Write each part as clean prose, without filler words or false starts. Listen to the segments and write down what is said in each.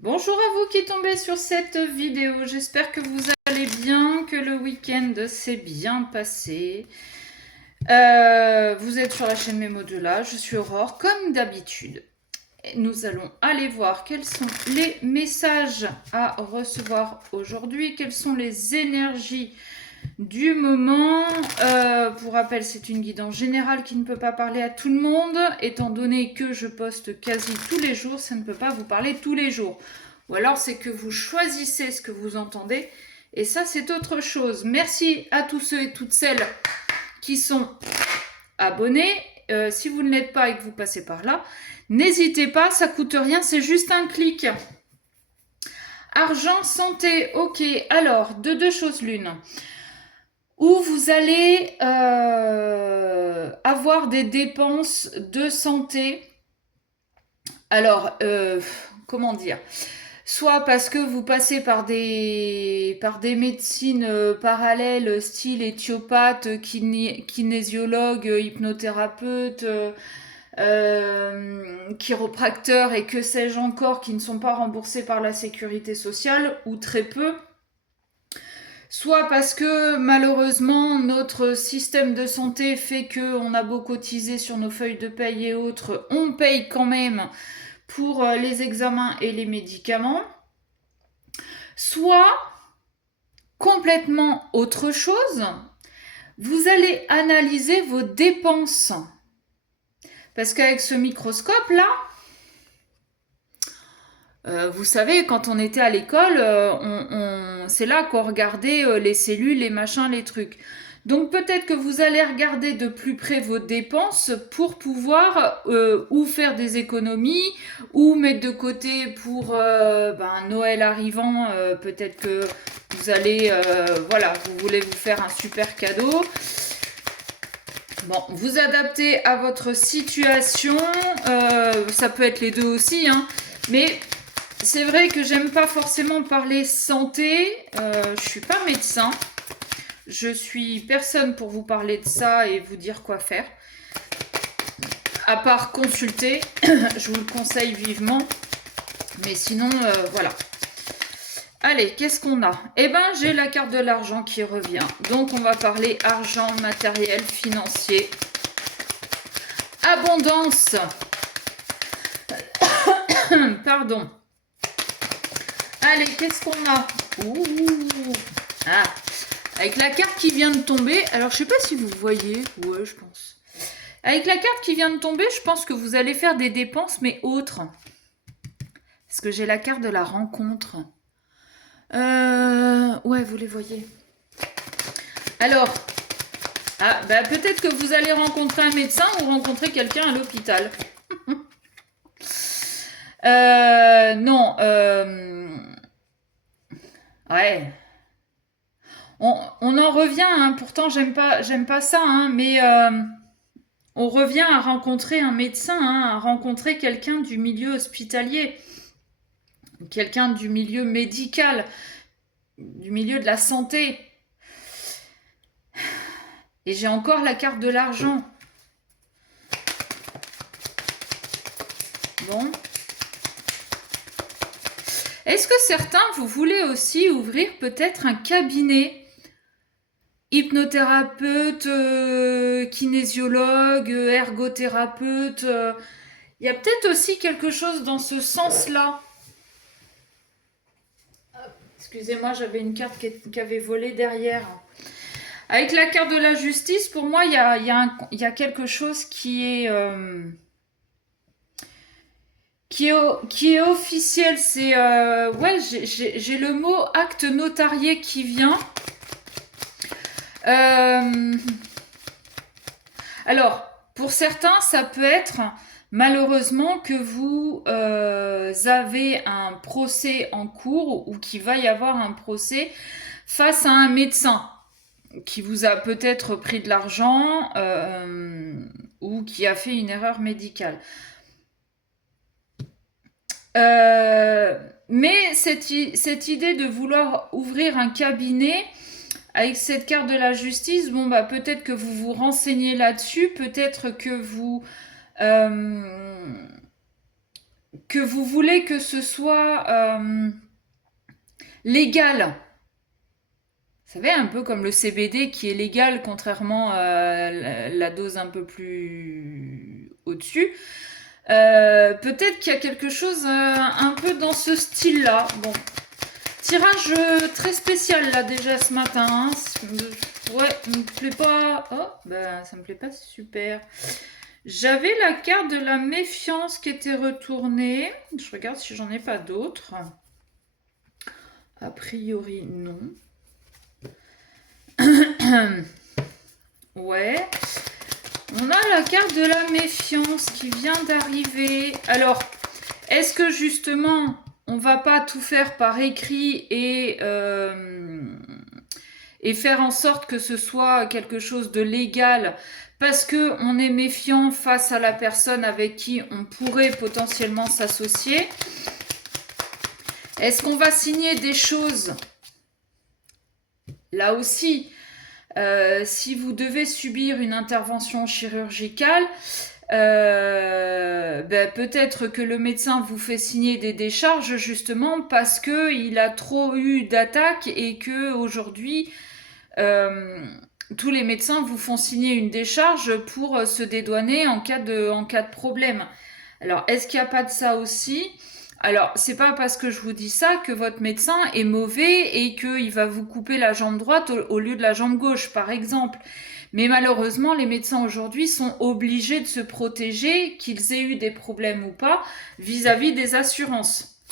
Bonjour à vous qui tombez sur cette vidéo, j'espère que vous allez bien, que le week-end s'est bien passé. Vous êtes sur la chaîne Mémo de là, je suis Aurore comme d'habitude. Nous allons aller voir quels sont les messages à recevoir aujourd'hui, quelles sont les énergies du moment. Pour rappel, c'est une guidance générale qui ne peut pas parler à tout le monde, étant donné que je poste quasi tous les jours, ça ne peut pas vous parler tous les jours. Ou alors c'est que vous choisissez ce que vous entendez, et ça c'est autre chose. Merci à tous ceux et toutes celles qui sont abonnés. Si vous ne l'êtes pas et que vous passez par là, n'hésitez pas, ça coûte rien, c'est juste un clic. Argent, santé, ok. Alors, de deux choses l'une. Où vous allez avoir des dépenses de santé. Alors, comment dire, soit parce que vous passez par des médecines parallèles, style éthiopathe, kinésiologue, hypnothérapeute, chiropracteur et que sais-je encore, qui ne sont pas remboursés par la sécurité sociale, ou très peu. Soit parce que malheureusement notre système de santé fait qu'on a beau cotiser sur nos feuilles de paye et autres, on paye quand même pour les examens et les médicaments. Soit complètement autre chose, vous allez analyser vos dépenses. Parce qu'avec ce microscope-là, vous savez, quand on était à l'école, c'est là qu'on regardait les cellules, les machins, les trucs. Donc peut-être que vous allez regarder de plus près vos dépenses pour pouvoir ou faire des économies ou mettre de côté pour Noël arrivant. Peut-être que vous allez, voilà, vous voulez vous faire un super cadeau. Bon, vous adaptez à votre situation. Ça peut être les deux aussi, hein. Mais c'est vrai que j'aime pas forcément parler santé. Je suis pas médecin. Je suis personne pour vous parler de ça et vous dire quoi faire. À part consulter, je vous le conseille vivement. Mais sinon, voilà. Allez, qu'est-ce qu'on a? Eh ben, j'ai la carte de l'argent qui revient. Donc, on va parler argent, matériel, financier. Abondance. Pardon. Allez, qu'est-ce qu'on a? Ouh. Ah. Avec la carte qui vient de tomber, alors je sais pas si vous voyez, ouais je pense. Avec la carte qui vient de tomber, je pense que vous allez faire des dépenses mais autres. Parce que j'ai la carte de la rencontre. Ouais, vous les voyez. Alors, peut-être que vous allez rencontrer un médecin ou rencontrer quelqu'un à l'hôpital. Non, ouais. On en revient, hein, pourtant j'aime pas ça, hein, mais on revient à rencontrer un médecin, hein, à rencontrer quelqu'un du milieu hospitalier, quelqu'un du milieu médical, du milieu de la santé. Et j'ai encore la carte de l'argent. Bon. Est-ce que certains, vous voulez aussi ouvrir peut-être un cabinet hypnothérapeute, kinésiologue, ergothérapeute? Il y a peut-être aussi quelque chose dans ce sens-là. Excusez-moi, j'avais une carte qui avait volé derrière. Avec la carte de la justice, pour moi, il y a quelque chose qui est officiel. C'est ouais, j'ai le mot acte notarié qui vient. Alors, pour certains, ça peut être malheureusement que vous avez un procès en cours ou qu'il va y avoir un procès face à un médecin qui vous a peut-être pris de l'argent ou qui a fait une erreur médicale. Mais cette idée de vouloir ouvrir un cabinet avec cette carte de la justice, bon bah peut-être que vous vous renseignez là-dessus, peut-être que que vous voulez que ce soit légal. Vous savez, un peu comme le CBD qui est légal contrairement à la dose un peu plus au-dessus. Peut-être qu'il y a quelque chose un peu dans ce style-là. Bon, tirage très spécial là déjà ce matin. Hein. Ouais, me plaît pas. Oh, ben ça me plaît pas super. J'avais la carte de la méfiance qui était retournée. Je regarde si j'en ai pas d'autres. A priori, non. Ouais. On a la carte de la méfiance qui vient d'arriver. Alors, est-ce que justement, on va pas tout faire par écrit et faire en sorte que ce soit quelque chose de légal parce que on est méfiant face à la personne avec qui on pourrait potentiellement s'associer? Est-ce qu'on va signer des choses? Là aussi, si vous devez subir une intervention chirurgicale, peut-être que le médecin vous fait signer des décharges justement parce que il a trop eu d'attaques et que aujourd'hui tous les médecins vous font signer une décharge pour se dédouaner en cas de problème. Alors, est-ce qu'il n'y a pas de ça aussi? Alors, c'est pas parce que je vous dis ça que votre médecin est mauvais et qu'il va vous couper la jambe droite au lieu de la jambe gauche, par exemple. Mais malheureusement, les médecins aujourd'hui sont obligés de se protéger, qu'ils aient eu des problèmes ou pas, vis-à-vis des assurances.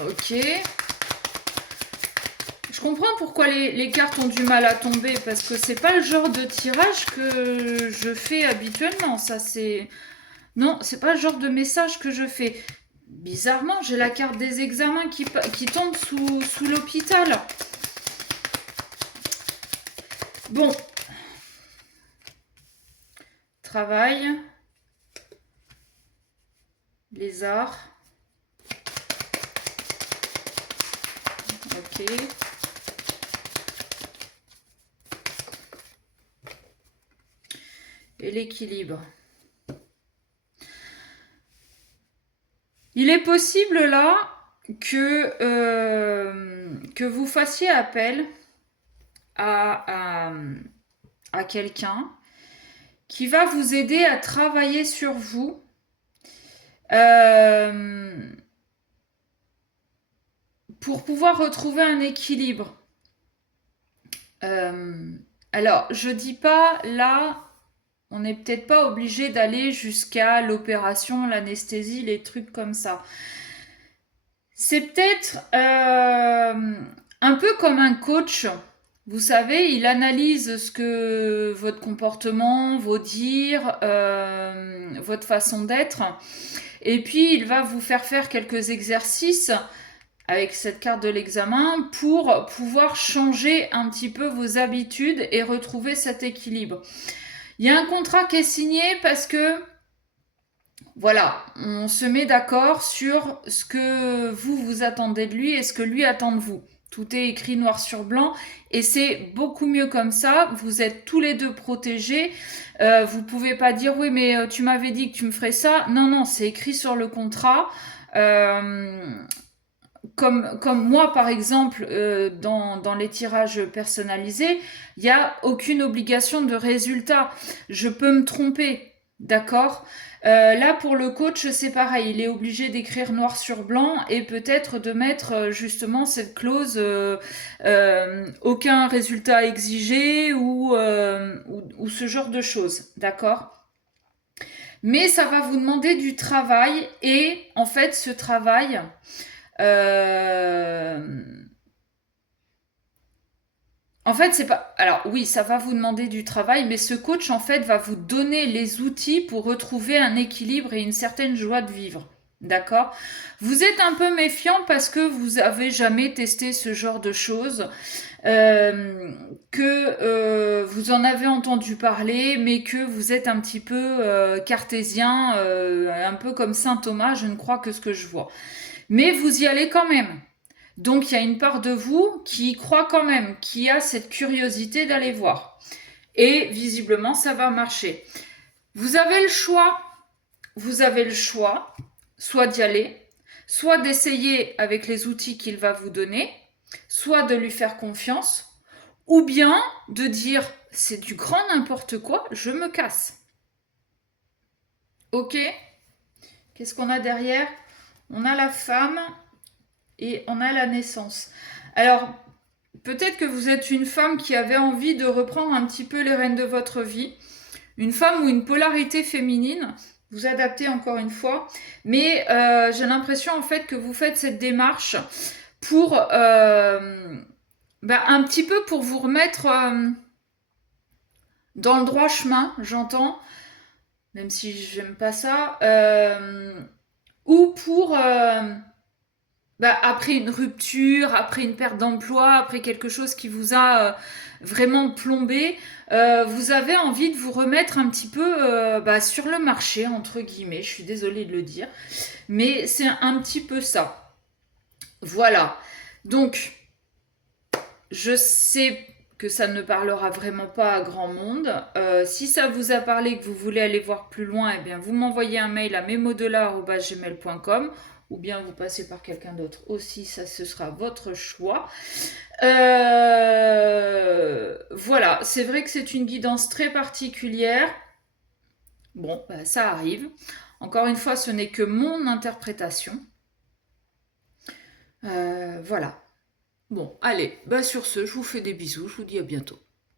Ok. Je comprends pourquoi les cartes ont du mal à tomber, parce que c'est pas le genre de tirage que je fais habituellement. Ça, c'est... Non, c'est pas le genre de message que je fais. Bizarrement, j'ai la carte des examens qui tombe sous l'hôpital. Bon. Travail. Les arts. Ok. Et l'équilibre. Il est possible là que vous fassiez appel à quelqu'un qui va vous aider à travailler sur vous. Pour pouvoir retrouver un équilibre. Alors, je dis pas là, on n'est peut-être pas obligé d'aller jusqu'à l'opération, l'anesthésie, les trucs comme ça. C'est peut-être un peu comme un coach. Vous savez, il analyse ce que votre comportement, vos dires, votre façon d'être. Et puis, il va vous faire quelques exercices avec cette carte de l'examen pour pouvoir changer un petit peu vos habitudes et retrouver cet équilibre. Il y a un contrat qui est signé parce que voilà, on se met d'accord sur ce que vous attendez de lui et ce que lui attend de vous. Tout est écrit noir sur blanc et c'est beaucoup mieux comme ça. Vous êtes tous les deux protégés. Vous pouvez pas dire oui mais tu m'avais dit que tu me ferais ça. Non, non, c'est écrit sur le contrat. Comme moi, par exemple, dans les tirages personnalisés, il n'y a aucune obligation de résultat. Je peux me tromper, d'accord? Là, pour le coach, c'est pareil. Il est obligé d'écrire noir sur blanc et peut-être de mettre justement cette clause aucun résultat exigé ou ce genre de choses, d'accord? Mais ça va vous demander du travail et en fait, ce travail... En fait, c'est pas. Alors oui, ça va vous demander du travail, mais ce coach en fait va vous donner les outils pour retrouver un équilibre et une certaine joie de vivre. D'accord? Vous êtes un peu méfiant parce que vous avez jamais testé ce genre de choses, que vous en avez entendu parler, mais que vous êtes un petit peu cartésien, un peu comme saint Thomas. Je ne crois que ce que je vois. Mais vous y allez quand même. Donc il y a une part de vous qui y croit quand même, qui a cette curiosité d'aller voir. Et visiblement, ça va marcher. Vous avez le choix. vous avez le choix, soit d'y aller, soit d'essayer avec les outils qu'il va vous donner, soit de lui faire confiance, ou bien de dire c'est du grand n'importe quoi, je me casse. Ok? Qu'est-ce qu'on a derrière? On a la femme et on a la naissance. Alors, peut-être que vous êtes une femme qui avait envie de reprendre un petit peu les rênes de votre vie, une femme ou une polarité féminine, vous adaptez encore une fois, mais j'ai l'impression en fait que vous faites cette démarche pour un petit peu pour vous remettre dans le droit chemin, j'entends, même si j'aime pas ça, ou pour après une rupture, après une perte d'emploi, après quelque chose qui vous a vraiment plombé, vous avez envie de vous remettre un petit peu sur le marché, entre guillemets, je suis désolée de le dire, mais c'est un petit peu ça. Voilà. Donc, je sais que ça ne parlera vraiment pas à grand monde. Si ça vous a parlé et que vous voulez aller voir plus loin, eh bien, vous m'envoyez un mail à memodelà@gmail.com ou bien vous passez par quelqu'un d'autre aussi, ça ce sera votre choix. Voilà, c'est vrai que c'est une guidance très particulière. Bon, ça arrive. Encore une fois, ce n'est que mon interprétation. Voilà. Bon, allez, sur ce, je vous fais des bisous, je vous dis à bientôt.